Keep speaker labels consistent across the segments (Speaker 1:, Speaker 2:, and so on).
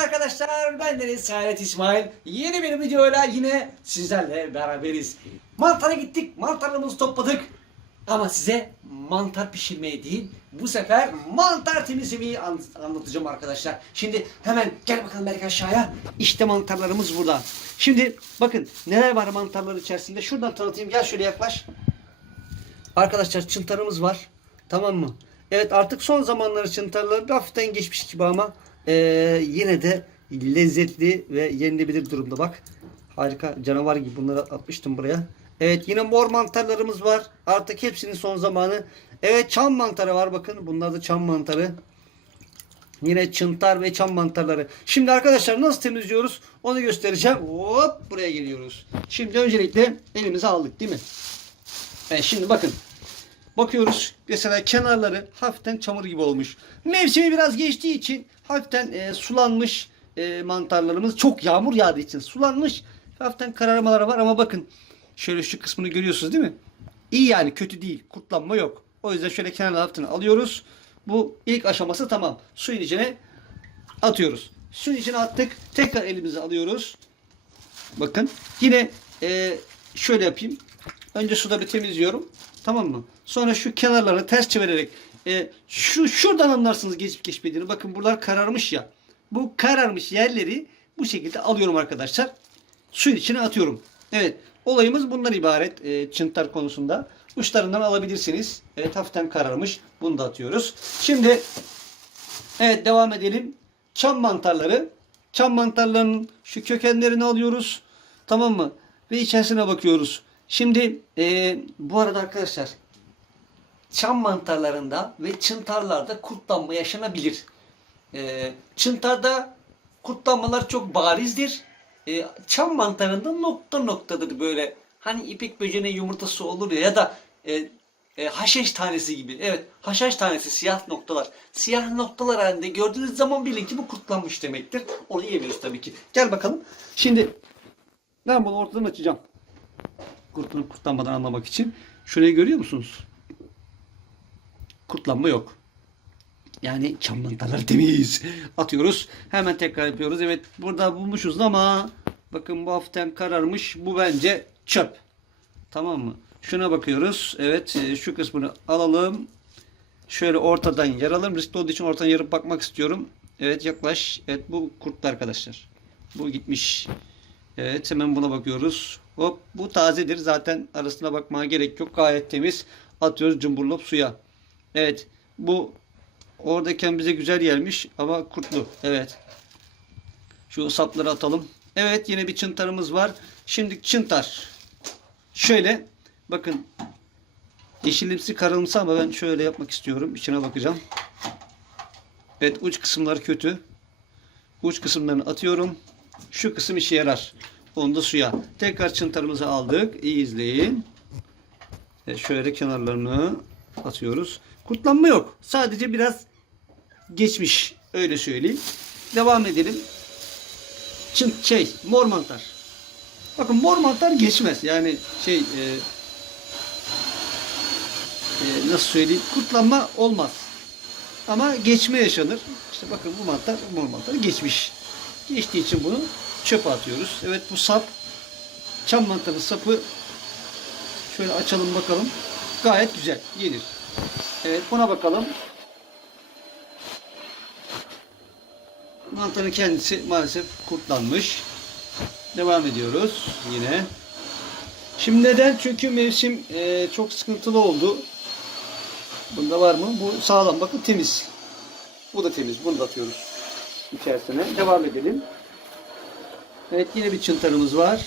Speaker 1: arkadaşlar ben Deniz Saadet İsmail. Yeni bir videoyla yine sizlerle beraberiz. Mantara gittik, mantarlarımızı topladık. Ama size mantar pişirmeyi değil, bu sefer mantar temizlemeyi an- anlatacağım arkadaşlar. Şimdi hemen gel bakalım belki aşağıya. İşte mantarlarımız burada. Şimdi bakın neler var mantarlar içerisinde. Şuradan tanıtayım. Gel şöyle yaklaş. Arkadaşlar çıntarımız var. Tamam mı? Evet artık son zamanları çıntarları hafiften geçmiş gibi ama eee, yine de lezzetli ve yenilebilir durumda bak. Harika canavar gibi bunları atmıştım buraya. Evet yine mor mantarlarımız var. Artık hepsinin son zamanı. Evet çam mantarı var bakın. Bunlar da çam mantarı. Yine çıntar ve çam mantarları. Şimdi arkadaşlar nasıl temizliyoruz onu göstereceğim. Hop buraya geliyoruz. Şimdi öncelikle elimize aldık değil mi? Evet şimdi bakın. Bakıyoruz mesela kenarları hafiften çamur gibi olmuş. Mevsimi biraz geçtiği için hafiften e, sulanmış e, mantarlarımız çok yağmur yağdığı için sulanmış. Hafiften kararmaları var ama bakın şöyle şu kısmını görüyorsunuz değil mi? İyi yani kötü değil. Kurtlanma yok. O yüzden şöyle kenarları hafiften alıyoruz. Bu ilk aşaması tamam. Suyun içine atıyoruz. Suyun içine attık. Tekrar elimize alıyoruz. Bakın yine e, şöyle yapayım. Önce suda bir temizliyorum. Tamam mı? Sonra şu kenarlarını ters çevirerek e, şu şuradan anlarsınız geçip geçmediğini. Bakın buralar kararmış ya. Bu kararmış yerleri bu şekilde alıyorum arkadaşlar. Suyun içine atıyorum. Evet. Olayımız bundan ibaret e, çıntar konusunda. Uçlarından alabilirsiniz. Evet hafiften kararmış. Bunu da atıyoruz. Şimdi Evet devam edelim. Çam mantarları. Çam mantarlarının şu kökenlerini alıyoruz. Tamam mı? Ve içerisine bakıyoruz. Şimdi e, bu arada arkadaşlar çam mantarlarında ve çıntarlarda kurtlanma yaşanabilir. E, çıntarda kurtlanmalar çok barizdir. E, çam mantarında nokta noktadır böyle. Hani ipek böceğinin yumurtası olur ya ya da e, e, haşhaş tanesi gibi. Evet haşhaş tanesi siyah noktalar. Siyah noktalar halinde gördüğünüz zaman bilin ki bu kurtlanmış demektir. Onu yemiyoruz tabii ki. Gel bakalım. Şimdi ben bunu ortadan açacağım. Kurtlanıp kurtlanmadan anlamak için. Şurayı görüyor musunuz? Kurtlanma yok. Yani çam mantarları temiz. Atıyoruz. Hemen tekrar yapıyoruz. Evet burada bulmuşuz ama bakın bu hafiften kararmış. Bu bence çöp. Tamam mı? Şuna bakıyoruz. Evet e, şu kısmını alalım. Şöyle ortadan yaralım. Riskli olduğu için ortadan yarıp bakmak istiyorum. Evet yaklaş. Evet bu kurtlu arkadaşlar. Bu gitmiş. Evet hemen buna bakıyoruz. Hop bu tazedir. Zaten arasına bakmaya gerek yok. Gayet temiz. Atıyoruz cumburlop suya. Evet bu oradayken bize güzel gelmiş ama kurtlu. Evet. Şu sapları atalım. Evet yine bir çıntarımız var. Şimdi çıntar. Şöyle bakın yeşilimsi karılımsı ama ben şöyle yapmak istiyorum. İçine bakacağım. Evet uç kısımları kötü. Uç kısımlarını atıyorum. Şu kısım işe yarar. Onu da suya. Tekrar çıntarımızı aldık. İyi izleyin. Evet, şöyle kenarlarını atıyoruz. Kurtlanma yok. Sadece biraz geçmiş. Öyle söyleyeyim. Devam edelim. Çın, şey mor mantar. Bakın mor mantar geçmez. Yani şey e, e, nasıl söyleyeyim kurtlanma olmaz. Ama geçme yaşanır. İşte bakın bu mantar mor mantar geçmiş. Geçtiği için bunu çöpe atıyoruz. Evet bu sap çam mantarı sapı şöyle açalım bakalım. Gayet güzel yenir. Evet buna bakalım. Mantarın kendisi maalesef kurtlanmış. Devam ediyoruz yine. Şimdi neden? Çünkü mevsim e, çok sıkıntılı oldu. Bunda var mı? Bu sağlam. Bakın temiz. Bu da temiz. Bunu da atıyoruz içerisine. Devam edelim. Evet yine bir çıntarımız var.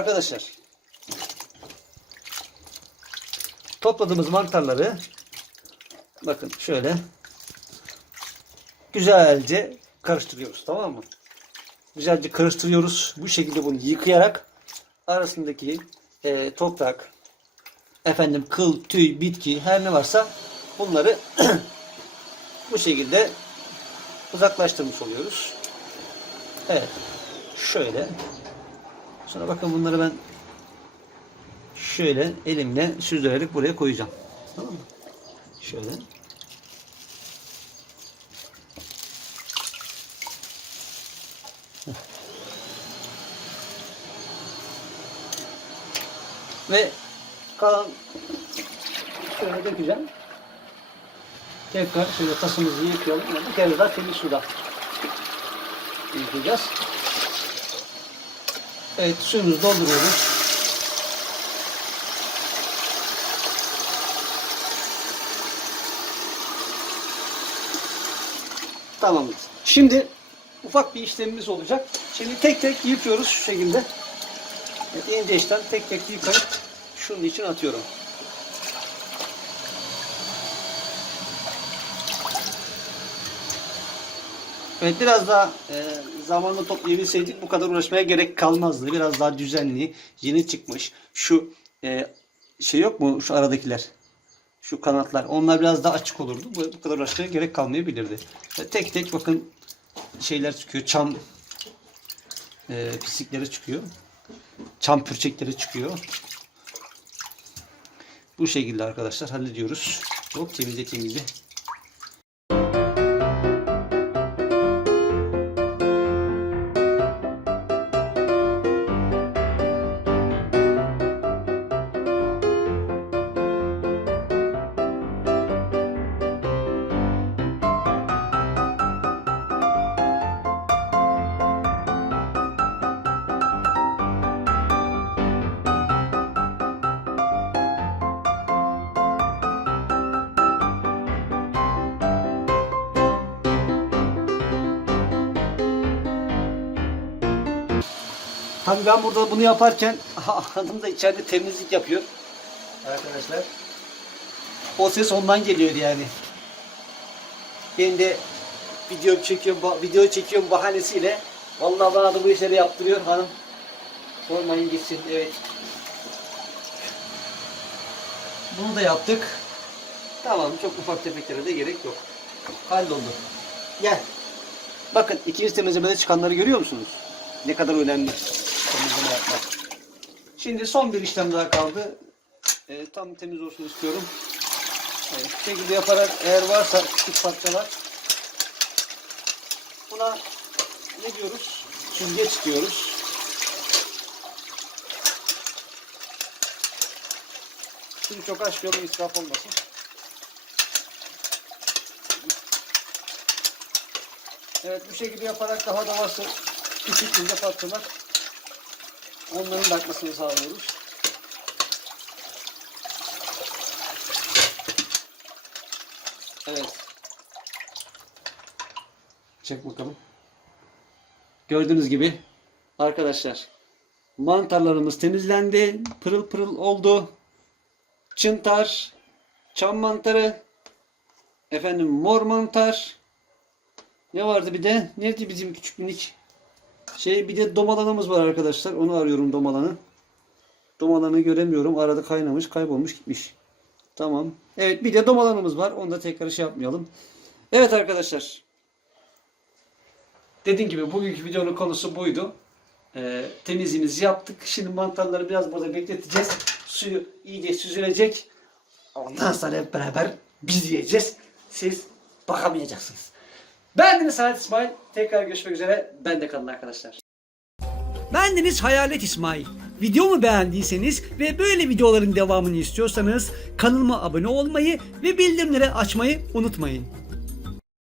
Speaker 1: Arkadaşlar topladığımız mantarları bakın şöyle güzelce karıştırıyoruz tamam mı? Güzelce karıştırıyoruz. Bu şekilde bunu yıkayarak arasındaki e, toprak, efendim kıl, tüy, bitki her ne varsa bunları bu şekilde uzaklaştırmış oluyoruz. Evet. Şöyle. Sonra bakın bunları ben şöyle elimle süzülerek buraya koyacağım. Tamam mı? Şöyle. Ve kalan şöyle dökeceğim. Tekrar şöyle tasımızı yıkayalım. Bir kere daha temiz suda yıkayacağız. Evet suyumuzu dolduruyoruz. Tamamdır. Şimdi ufak bir işlemimiz olacak. Şimdi tek tek yıkıyoruz şu şekilde. Evet, ince işlem tek tek yıkayıp şunun için atıyorum. Evet biraz daha e, zamanla toplayabilseydik bu kadar uğraşmaya gerek kalmazdı. Biraz daha düzenli, yeni çıkmış. Şu e, şey yok mu şu aradakiler? Şu kanatlar. Onlar biraz daha açık olurdu. Bu, bu kadar uğraşmaya gerek kalmayabilirdi. E, tek tek bakın şeyler çıkıyor. Çam e, pislikleri çıkıyor. Çam pürçekleri çıkıyor. Bu şekilde arkadaşlar hallediyoruz. Çok temizle temizle. Tabii ben burada bunu yaparken hanım da içeride temizlik yapıyor. Arkadaşlar. O ses ondan geliyor yani. Ben de video çekiyorum, video çekiyorum bahanesiyle. Vallahi bana da bu işleri yaptırıyor hanım. Sormayın gitsin. Evet. Bunu da yaptık. Tamam çok ufak tepeklere de gerek yok. Halloldu. Gel. Bakın ikinci temizlemede çıkanları görüyor musunuz? Ne kadar önemli temizleme yapmak. Şimdi son bir işlem daha kaldı. Ee, tam temiz olsun istiyorum. Evet, bu şekilde yaparak eğer varsa küçük parçalar buna ne diyoruz? Süzgeç diyoruz. Şimdi çok açmayalım israf olmasın. Evet bu şekilde yaparak daha da varsa küçük ince parçalar onların da akmasını sağlıyoruz. Evet. Çek bakalım. Gördüğünüz gibi arkadaşlar mantarlarımız temizlendi. Pırıl pırıl oldu. Çıntar, çam mantarı, efendim mor mantar. Ne vardı bir de? Nerede bizim küçük minik şey bir de domalanımız var arkadaşlar. Onu arıyorum domalanı. Domalanı göremiyorum. Arada kaynamış, kaybolmuş, gitmiş. Tamam. Evet bir de domalanımız var. Onu da tekrar şey yapmayalım. Evet arkadaşlar. Dediğim gibi bugünkü videonun konusu buydu. Ee, temizliğimizi yaptık. Şimdi mantarları biraz burada bekleteceğiz. Suyu iyice süzülecek. Ondan sonra hep beraber biz yiyeceğiz. Siz bakamayacaksınız. Ben Deniz Halit İsmail. Tekrar görüşmek üzere. Ben de kalın arkadaşlar. Bendeniz Hayalet İsmail. Videomu beğendiyseniz ve böyle videoların devamını istiyorsanız kanalıma abone olmayı ve bildirimleri açmayı unutmayın.